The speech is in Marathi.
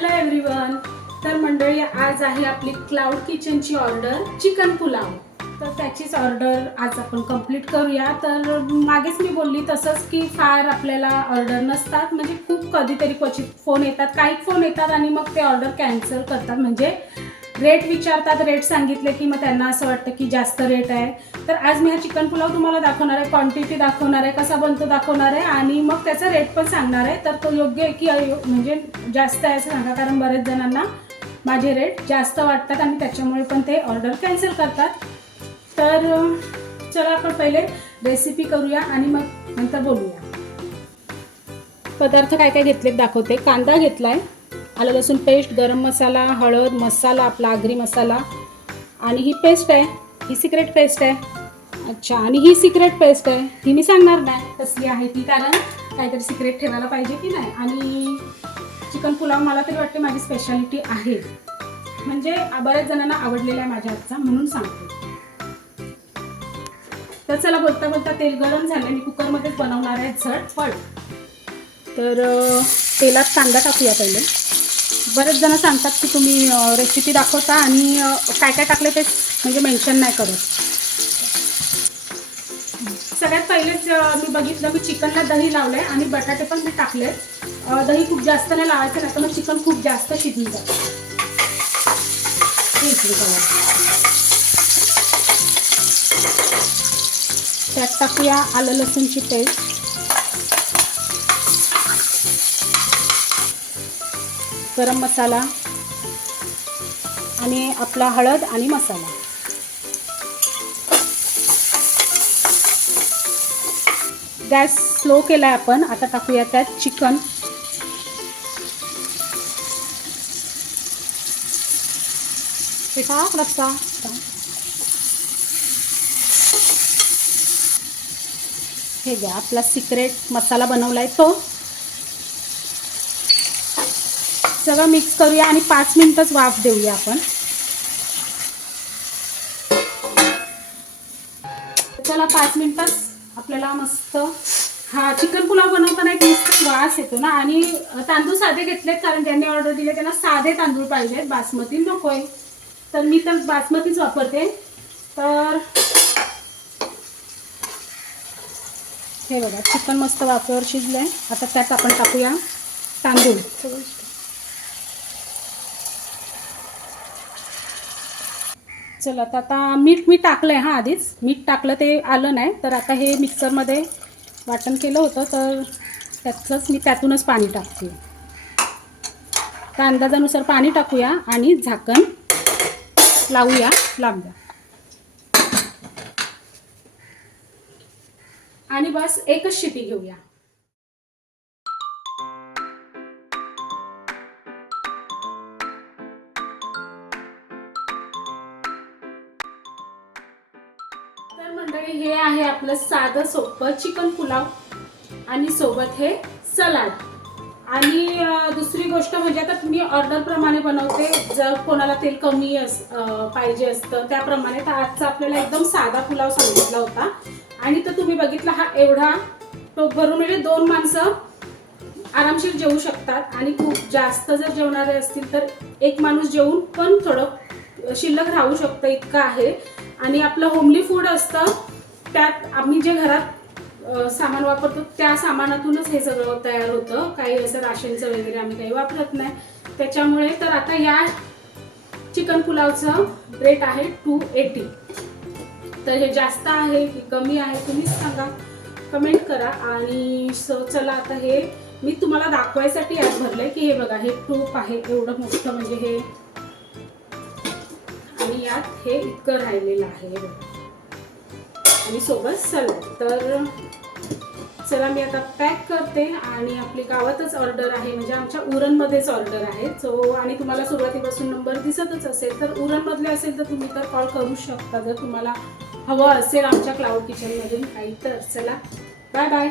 Hello everyone. तर मंडळी, आज आहे आपली क्लाउड किचनची ऑर्डर चिकन पुलाव. तर त्याचीच ऑर्डर आज आपण कंप्लीट करूया. तर मागेच मी बोलली तसंच की फार आपल्याला ऑर्डर नसतात, म्हणजे खूप कधीतरी क्वचित फोन येतात, काही फोन येतात आणि मग ते ऑर्डर कॅन्सल करतात. म्हणजे रेट विचारतात, रेट सांगितले की मग त्यांना असं वाटतं की जास्त रेट आहे. तर आज मी हा चिकन पुलाव तुम्हाला दाखवणार आहे, क्वांटिटी दाखवणार आहे, कसा बनतो दाखवणार आहे आणि मग त्याचा रेट पण सांगणार आहे. तर तो योग्य आहे की म्हणजे जास्त आहे असं सांगा, कारण बरेच जणांना माझे रेट जास्त वाटतात आणि त्याच्यामुळे पण ते ऑर्डर कॅन्सल करतात. तर चला आपण पहिले रेसिपी करूया आणि मग नंतर बोलूया. पदार्थ काय काय घेतलेत दाखवते. कांदा घेतलाय, आलं लसूण पेस्ट, गरम मसाला, हळद, मसाला आपला आगरी मसाला आणि ही पेस्ट आहे, ही सिक्रेट पेस्ट आहे. अच्छा, आणि ही सिक्रेट पेस्ट आहे, ही मी सांगणार नाही कसली आहे ती, कारण काहीतरी सिक्रेट ठेवायला पाहिजे की नाही. आणि चिकन पुलाव मला तरी वाटते माझी स्पेशालिटी आहे, म्हणजे बऱ्याच जणांना आवडलेला आहे माझ्या हातचा, म्हणून सांगते. तर चला बोलता बोलता तेल गरम झालं, मी कुकरमध्येच बनवणार आहे झटपट. तर तेलात कांदा टाकूया पहिले. बरेच जण सांगतात की तुम्ही रेसिपी दाखवता आणि काय काय टाकले ते म्हणजे मेन्शन नाही करत. सगळ्यात पहिलेच मी बघितलं, मी चिकनला दही लावलंय आणि बटाटे पण मी टाकले. दही खूप जास्त नाही लावायचं, नाही तर मग चिकन खूप जास्त शिजून जातं. त्यात टाकूया आलं लसूणची पेस्ट, गरम मसाला आणि आपला हळद आणि मसाला. गॅस स्लो केलाय आपण. आता टाकूया त्यात चिकन. रस्सा हे घ्या, आपला सिक्रेट मसाला बनवलाय तो. सगळं मिक्स करूया आणि 5 मिनिटच वाफ देऊया आपण. चला 5 मिनिटच आपल्याला मस्त हा चिकन पुलाव बनवताना एक मस्त वास येतो ना. आणि तांदूळ साधे घेतलेत, कारण ज्यांनी ऑर्डर दिले त्यांना साधे तांदूळ पाहिजेत, बासमती नकोय. तर मी तर बासमतीच वापरते. तर हे बघा, चिकन मस्त वाफेवर शिजलंय. आता त्यात आपण टाकूया तांदूळ. चला, तर आता मीठ टाकलंय. हा, आधीच मीठ टाकलं, ते आलं नाही. तर आता हे मिक्सरमध्ये वाटण केलं होतं, तर त्यातूनच पाणी टाकते. त्या अंदाजानुसार पाणी टाकूया आणि झाकण लावूया. लावूया आणि बस एकच शिटी घेऊया. तर मंडळी, हे आहे आपलं साधं सोपं चिकन पुलाव आणि सोबत हे सलाड. आणि दुसरी गोष्ट म्हणजे आता तुम्ही ऑर्डर प्रमाणे बनवते, जर कोणाला तेल कमी पाहिजे असतं त्याप्रमाणे. तर आजचा आपल्याला एकदम साधा पुलाव सांगितला होता. आणि तर तुम्ही बघितला, हा एवढा टोप भरून, म्हणजे 2 माणसं आरामशीर जेवू शकतात. आणि खूप जास्त जर जेवणारे असतील तर एक माणूस जेवून पण थोडं शिल्लक राहू शकतं, इतकं आहे. आणि आपलं होमली फूड असतं, त्यात आम्ही जे घरात सामान वापरतो त्या सामानातूनच हे सगळं तयार होतं. काही असं राशनचं वगैरे आम्ही काही वापरत नाही त्याच्यामुळे. तर आता या चिकन पुलावचं रेट आहे 280. तर हे जास्त आहे की कमी आहे तुम्हीच सांगा, कमेंट करा. आणि चला, आता हे मी तुम्हाला दाखवायसाठी यात भरलंय की हे बघा, हे टूप आहे एवढं मोठं, म्हणजे हे, आणि यात हे इतकं राहिलेलं आहे आणि सोबत सलाड. तर चला, मी आता पॅक करते. आणि आपली गावातच ऑर्डर आहे, म्हणजे आमच्या उरणमध्येच ऑर्डर आहे. आणि तुम्हाला सुरुवातीपासून नंबर दिसतच असेल, तर उरणमधले असेल तर तुम्ही तर कॉल करू शकता जर तुम्हाला हवं असेल आमच्या क्लाउड किचनमधून काही. तर चला, बाय बाय.